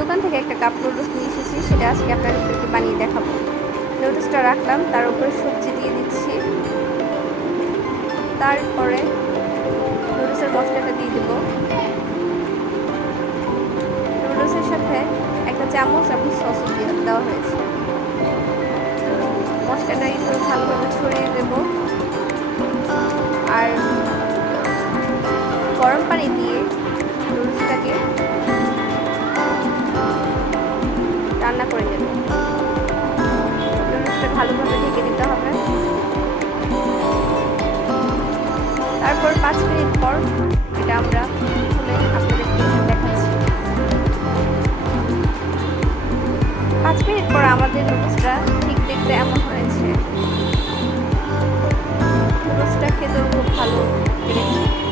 দোকান থেকে একটা কাপ নুডলস নিয়ে এসেছি, সেটা আজকে আপনাদেরকে বানিয়ে দেখাবো। নুডলসটা রাখলাম, তার উপরে সবজি দিয়ে দিচ্ছি, তারপরে নুডলসের মশলাটা দিয়ে দেব। নুডলসের সাথে একটা চামচ এবং সস দিয়ে দেওয়া হয়েছে। মশলাটা একটু ভালোভাবে ছড়িয়ে দেব আর গরম পানি দিয়ে নুডলসটাকে রান্না করে নেব। নুডলসটা ভালোভাবে ঢেকে দিতে হবে। তারপর 5 মিনিট পর এটা আমরা খুলে আপনাদেরকে দেখাচ্ছি। 5 মিনিট পর আমাদের নুডলসটা ঠিক দেখতে এমন হয়েছে। নুডলসটা খেতেও খুব ভালো লেগেছে।